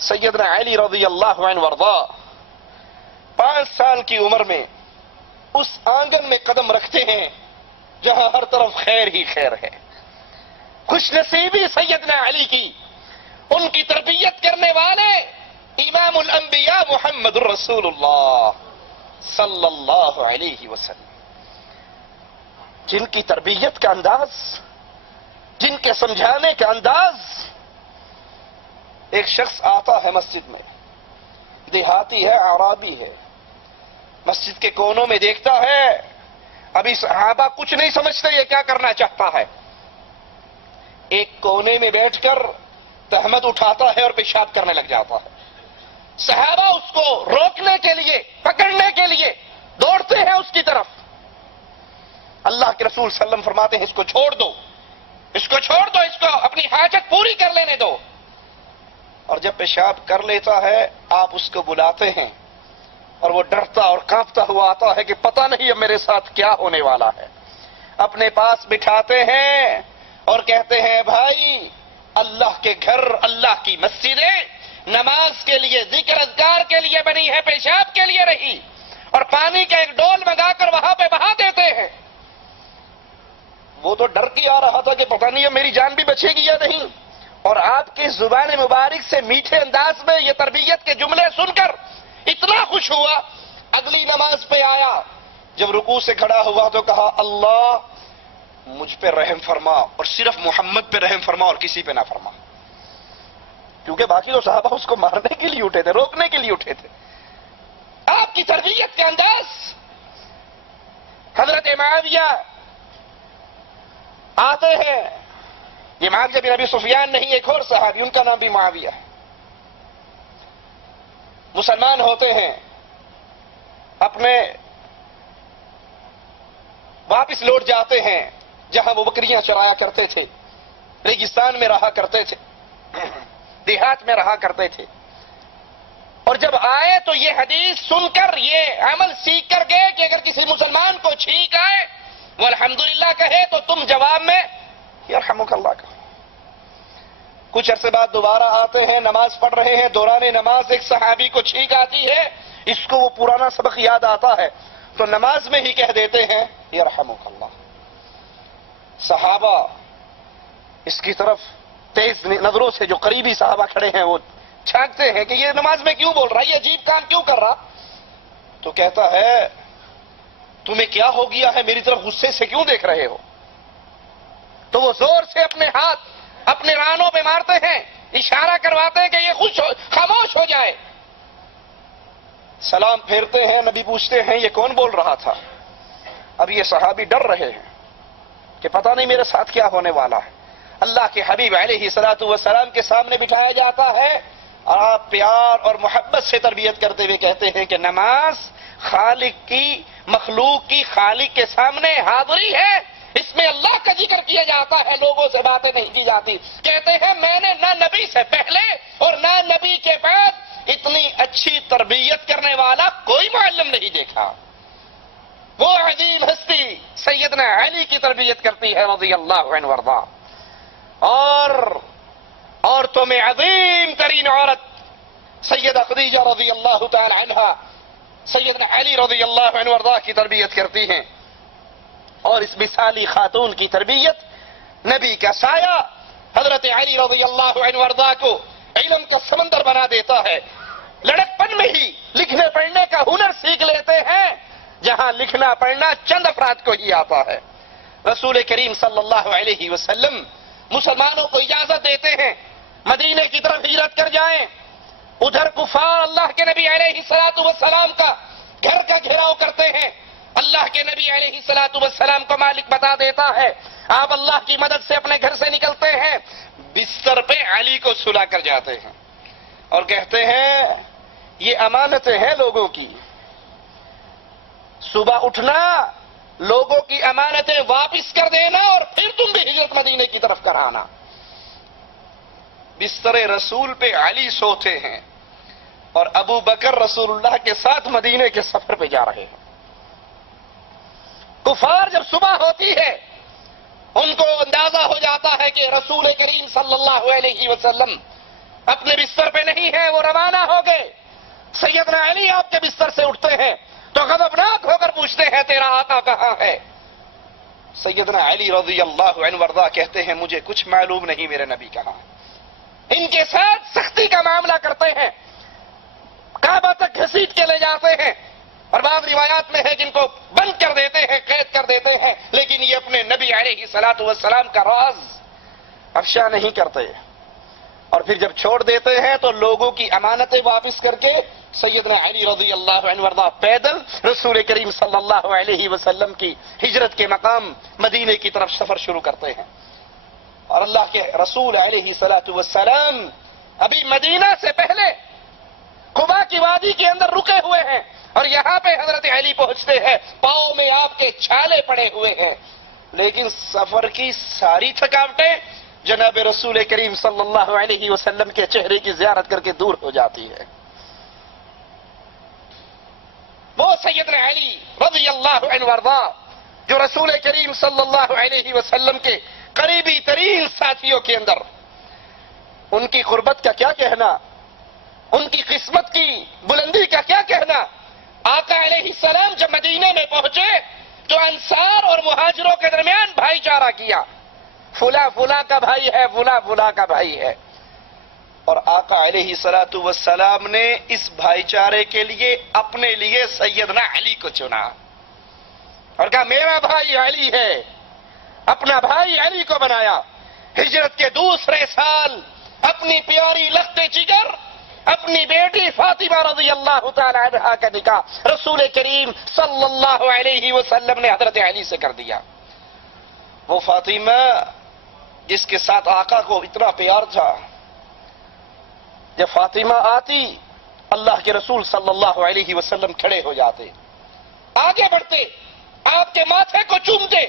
سیدنا علی رضی اللہ عنہ وارضا 5 سال کی عمر میں اس آنگن میں قدم رکھتے ہیں جہاں ہر طرف خیر ہی خیر ہے. خوش نصیبی سیدنا علی کی، ان کی تربیت کرنے والے امام الانبیاء محمد الرسول اللہ صلی اللہ علیہ وسلم، جن کی تربیت کا انداز، جن کے سمجھانے کا انداز. ایک شخص آتا ہے مسجد میں، دیہاتی ہے، اعرابی ہے، مسجد کے کونوں میں دیکھتا ہے ابھی صحابہ کچھ نہیں سمجھتے یہ کیا کرنا چاہتا ہے. ایک کونے میں بیٹھ کر تہمت اٹھاتا ہے اور پیشاب کرنے لگ جاتا ہے. صحابہ اس کو روکنے کے لیے، پکڑنے کے لیے دوڑتے ہیں اس کی طرف. اللہ کے رسول صلی اللہ علیہ وسلم فرماتے ہیں اس کو چھوڑ دو، اس کو چھوڑ دو، اس کو اپنی حاجت پوری کر لینے دو. اور جب پیشاب کر لیتا ہے آپ اس کو بلاتے ہیں اور وہ ڈرتا اور کانپتا ہوا آتا ہے کہ پتہ نہیں اب میرے ساتھ کیا ہونے والا ہے. اپنے پاس بٹھاتے ہیں اور کہتے ہیں بھائی اللہ کے گھر، اللہ کی مسجدیں نماز کے لیے، ذکر اذکار کے لیے بنی ہے، پیشاب کے لیے رہی. اور پانی کا ایک ڈول منگا کر وہاں پہ بہا دیتے ہیں. وہ تو ڈر کے آ رہا تھا کہ پتہ نہیں اب میری جان بھی بچے گی یا نہیں. اور آپ کی زبان مبارک سے میٹھے انداز میں یہ تربیت کے جملے سن کر اتنا خوش ہوا. اگلی نماز پہ آیا، جب رکوع سے کھڑا ہوا تو کہا اللہ مجھ پہ رحم فرما، اور صرف محمد پہ رحم فرما اور کسی پہ نہ فرما. کیونکہ باقی تو صحابہ اس کو مارنے کے لیے اٹھے تھے، روکنے کے لیے اٹھے تھے. آپ کی تربیت کا انداز. حضرت معاویہ آتے ہیں، یہ معاویہ بن ابی سفیان نہیں، ایک اور صحابی، ان کا نام بھی معاویہ ہے. مسلمان ہوتے ہیں، اپنے واپس لوٹ جاتے ہیں جہاں وہ بکریاں چرایا کرتے تھے، ریگستان میں رہا کرتے تھے، دیہات میں رہا کرتے تھے. اور جب آئے تو یہ حدیث سن کر، یہ عمل سیکھ کر گئے کہ اگر کسی مسلمان کو چھینک آئے وہ الحمدللہ کہے تو تم جواب میں یرحمک اللہ کہو. کچھ عرصے بعد دوبارہ آتے ہیں، نماز پڑھ رہے ہیں، دوران نماز ایک صحابی کو چھینک آتی ہے، اس کو وہ پرانا سبق یاد آتا ہے تو نماز میں ہی کہہ دیتے ہیں یرحمک اللہ. صحابہ اس کی طرف تیز نظروں سے، جو قریبی صحابہ کھڑے ہیں وہ چھانکتے ہیں کہ یہ نماز میں کیوں بول رہا ہے، یہ عجیب کام کیوں کر رہا. تو کہتا ہے تمہیں کیا ہو گیا ہے، میری طرف غصے سے کیوں دیکھ رہے ہو. تو وہ زور سے اپنے ہاتھ اپنے رانوں پہ مارتے ہیں، اشارہ کرواتے ہیں کہ یہ خاموش ہو جائے. سلام پھیرتے ہیں، نبی پوچھتے ہیں یہ کون بول رہا تھا. اب یہ صحابی ڈر رہے ہیں کہ پتہ نہیں میرے ساتھ کیا ہونے والا ہے. اللہ کے حبیب علیہ الصلوۃ والسلام کے سامنے بٹھایا جاتا ہے اور آپ پیار اور محبت سے تربیت کرتے ہوئے کہتے ہیں کہ نماز خالق کی، مخلوق کی خالق کے سامنے حاضری ہے، اس میں اللہ کا ذکر کیا جاتا ہے، لوگوں سے باتیں نہیں کی جاتی. کہتے ہیں میں نے نہ نبی سے پہلے اور نہ نبی کے بعد اتنی اچھی تربیت کرنے والا کوئی معلم نہیں دیکھا. وہ عظیم ہستی سیدنا علی کی تربیت کرتی ہے رضی اللہ عنہ وارضا. اور عورتوں میں عظیم ترین عورت سیدہ خدیجہ رضی اللہ تعالی عنہا سیدنا علی رضی اللہ عنہ وارضا کی تربیت کرتی ہیں. اور اس مثالی خاتون کی تربیت نبی کا سایہ حضرت علی رضی اللہ عنہ وارضا کو علم کا سمندر بنا دیتا ہے. لڑکپن میں ہی لکھنے پڑھنے کا ہنر سیکھ لیتے ہیں جہاں لکھنا پڑھنا چند افراد کو ہی آتا ہے. رسول کریم صلی اللہ علیہ وسلم مسلمانوں کو اجازت دیتے ہیں مدینے کی طرف ہجرت کر جائیں. ادھر کفار اللہ کے نبی علیہ الصلوۃ والسلام کا گھر کا گھیراؤ کرتے ہیں. اللہ کے نبی علیہ الصلوۃ والسلام کو مالک بتا دیتا ہے. آپ اللہ کی مدد سے اپنے گھر سے نکلتے ہیں، بستر پہ علی کو سلا کر جاتے ہیں اور کہتے ہیں یہ امانتیں ہیں لوگوں کی، صبح اٹھنا، لوگوں کی امانتیں واپس کر دینا اور پھر تم بھی ہجرت مدینے کی طرف کرانا. بستر رسول پہ علی سوتے ہیں اور ابو بکر رسول اللہ کے ساتھ مدینے کے سفر پہ جا رہے ہیں. کفار جب صبح ہوتی ہے ان کو اندازہ ہو جاتا ہے کہ رسول کریم صلی اللہ علیہ وسلم اپنے بستر پہ نہیں ہے. ہیں وہ روانہ ہو گئے. سیدنا علی آپ کے بستر سے اٹھتے ہیں تو غضبناک ہو کر پوچھتے ہیں تیرا آقا کہاں ہے؟ سیدنا علی رضی اللہ عنہ وارضا کہتے ہیں مجھے کچھ معلوم نہیں میرے نبی کہاں. ان کے ساتھ سختی کا معاملہ کرتے ہیں، کعبہ تک گھسیٹ کے لے جاتے ہیں، اور بعض روایات میں ہے جن کو بند کر دیتے ہیں، قید کر دیتے ہیں، لیکن یہ اپنے نبی علیہ الصلوۃ والسلام کا راز افشا نہیں کرتے. اور پھر جب چھوڑ دیتے ہیں تو لوگوں کی امانتیں واپس کر کے سیدنا علی رضی اللہ عنہ وارضا پیدل رسول کریم صلی اللہ علیہ وسلم کی ہجرت کے مقام مدینے کی طرف سفر شروع کرتے ہیں. اور اللہ کے رسول علیہ الصلوۃ والسلام ابھی مدینہ سے پہلے قباء کی وادی کے اندر رکے ہوئے ہیں، اور یہاں پہ حضرت علی پہنچتے ہیں، پاؤں میں آپ کے چھالے پڑے ہوئے ہیں، لیکن سفر کی ساری تھکاوٹیں جناب رسول کریم صلی اللہ علیہ وسلم کے چہرے کی زیارت کر کے دور ہو جاتی ہے. وہ سیدنا علی رضی اللہ عنہ وارضا جو رسول کریم صلی اللہ علیہ وسلم کے قریبی ترین ساتھیوں کے اندر، ان کی قربت کا کیا کہنا، ان کی قسمت کی بلندی کا کیا کہنا. آقا علیہ السلام جب مدینے میں پہنچے تو انصار اور مہاجروں کے درمیان بھائی چارہ کیا، فلاں فلاں کا بھائی ہے، فلاں فلاں کا بھائی ہے. اور آقا علیہ الصلوۃ والسلام نے اس بھائی چارے کے لیے اپنے لیے سیدنا علی کو چنا اور کہا میرا بھائی علی ہے، اپنا بھائی علی کو بنایا. ہجرت کے دوسرے سال اپنی پیاری لخت جگر اپنی بیٹی فاطمہ رضی اللہ تعالی عنہا کا نکاح رسول کریم صلی اللہ علیہ وسلم نے حضرت علی سے کر دیا. وہ فاطمہ جس کے ساتھ آقا کو اتنا پیار تھا، جب فاطمہ آتی اللہ کے رسول صلی اللہ علیہ وسلم کھڑے ہو جاتے، آگے بڑھتے، آپ کے ماتھے کو چومتے،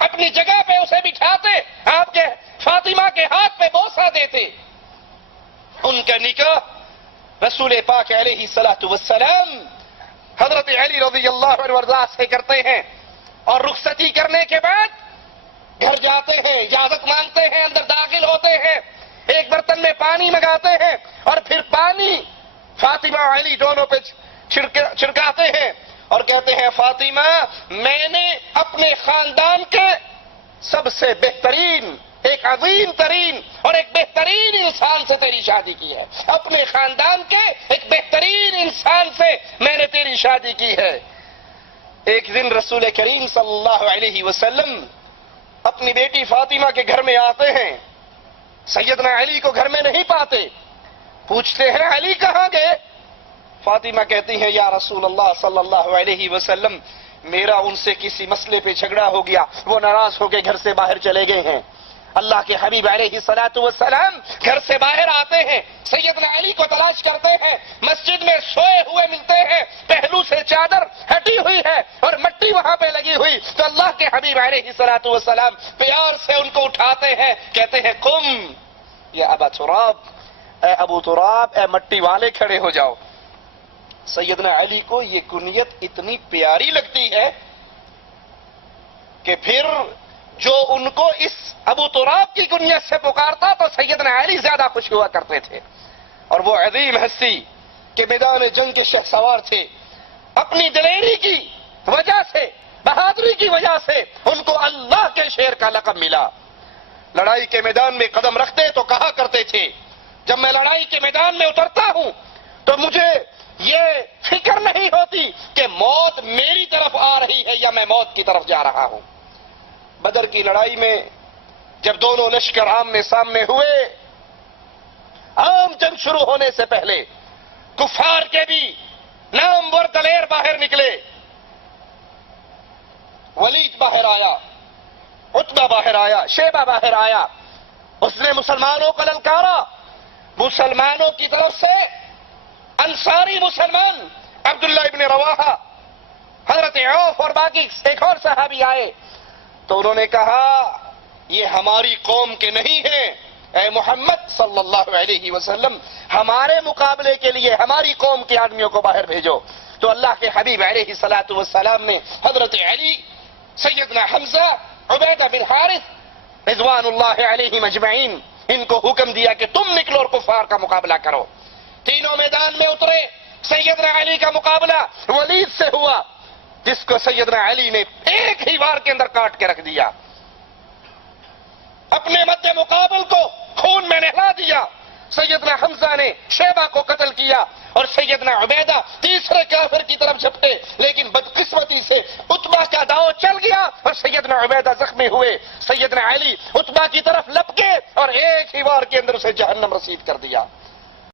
اپنی جگہ پہ اسے بٹھاتے، آپ کے فاطمہ کے ہاتھ پہ بوسہ دیتے. ان کا نکاح رسول پاک علیہ الصلوۃ والسلام حضرت علی رضی اللہ عنہ وارضا سے کرتے ہیں، اور رخصتی کرنے کے بعد گھر جاتے ہیں، اجازت مانگتے ہیں، اندر داخل ہوتے ہیں، ایک برتن میں پانی منگاتے ہیں، اور پھر پانی فاطمہ علی دونوں پہ چھڑکاتے ہیں اور کہتے ہیں فاطمہ میں نے اپنے خاندان کے سب سے بہترین، ایک عظیم ترین اور ایک بہترین انسان سے تیری شادی کی ہے، اپنے خاندان کے ایک بہترین انسان سے میں نے تیری شادی کی ہے. ایک دن رسول کریم صلی اللہ علیہ وسلم اپنی بیٹی فاطمہ کے گھر میں آتے ہیں، سیدنا علی کو گھر میں نہیں پاتے، پوچھتے ہیں علی کہاں گئے؟ فاطمہ کہتی ہیں یا رسول اللہ صلی اللہ علیہ وسلم میرا ان سے کسی مسئلے پہ جھگڑا ہو گیا، وہ ناراض ہو کے گھر سے باہر چلے گئے ہیں. اللہ کے حبیب علیہ الصلوۃ والسلام گھر سے باہر آتے ہیں، سیدنا علی کو تلاش کرتے ہیں، مسجد میں سوئے ہوئے ملتے ہیں، پہلو سے چادر ہٹی ہوئی ہے اور مٹی وہاں پہ لگی ہوئی، تو اللہ کے حبیب علیہ الصلوۃ والسلام پیار سے ان کو اٹھاتے ہیں، کہتے ہیں قم یا ابا تراب، اے ابو تراب، اے مٹی والے کھڑے ہو جاؤ. سیدنا علی کو یہ کنیت اتنی پیاری لگتی ہے کہ پھر جو ان کو اس ابو تراب کی کنیت سے پکارتا تو سیدنا علی زیادہ خوش ہوا کرتے تھے. اور وہ عظیم ہستی کہ میدان جنگ کے شہسوار تھے، اپنی دلیری کی وجہ سے، بہادری کی وجہ سے ان کو اللہ کے شیر کا لقب ملا. لڑائی کے میدان میں قدم رکھتے تو کہا کرتے تھے جب میں لڑائی کے میدان میں اترتا ہوں تو مجھے یہ فکر نہیں ہوتی کہ موت میری طرف آ رہی ہے یا میں موت کی طرف جا رہا ہوں. بدر کی لڑائی میں جب دونوں لشکر آمنے سامنے ہوئے، عام جنگ شروع ہونے سے پہلے کفار کے بھی نامور دلیر باہر نکلے. ولید باہر آیا، عتبہ باہر آیا، شیبہ باہر آیا، اس نے مسلمانوں کو للکارا. مسلمانوں کی طرف سے انصاری مسلمان عبداللہ ابن رواحہ، حضرت عوف اور باقی ایک اور صحابی آئے تو انہوں نے کہا یہ ہماری قوم کے نہیں ہیں، اے محمد صلی اللہ علیہ وسلم ہمارے مقابلے کے لیے ہماری قوم کے آدمیوں کو باہر بھیجو. تو اللہ کے حبیب علیہ الصلوۃ والسلام نے حضرت علی، سیدنا حمزہ، عبیدہ بن حارث رضوان اللہ علیہم اجمعین ان کو حکم دیا کہ تم نکلو اور کفار کا مقابلہ کرو. تینوں میدان میں اترے. سیدنا علی کا مقابلہ ولید سے ہوا جس کو سیدنا علی نے ایک ہی وار کے اندر کاٹ کے رکھ دیا. اپنے مد مقابل کو خون میں نہلا دیا. سیدنا حمزہ نے شیبہ کو قتل کیا اور سیدنا عبیدہ تیسرے کافر کی طرف جھپٹے، لیکن بدقسمتی سے عتبہ کا داؤ چل گیا اور سیدنا عبیدہ زخمی ہوئے. سیدنا علی عتبہ کی طرف لپکے اور ایک ہی وار کے اندر اسے جہنم رسید کر دیا.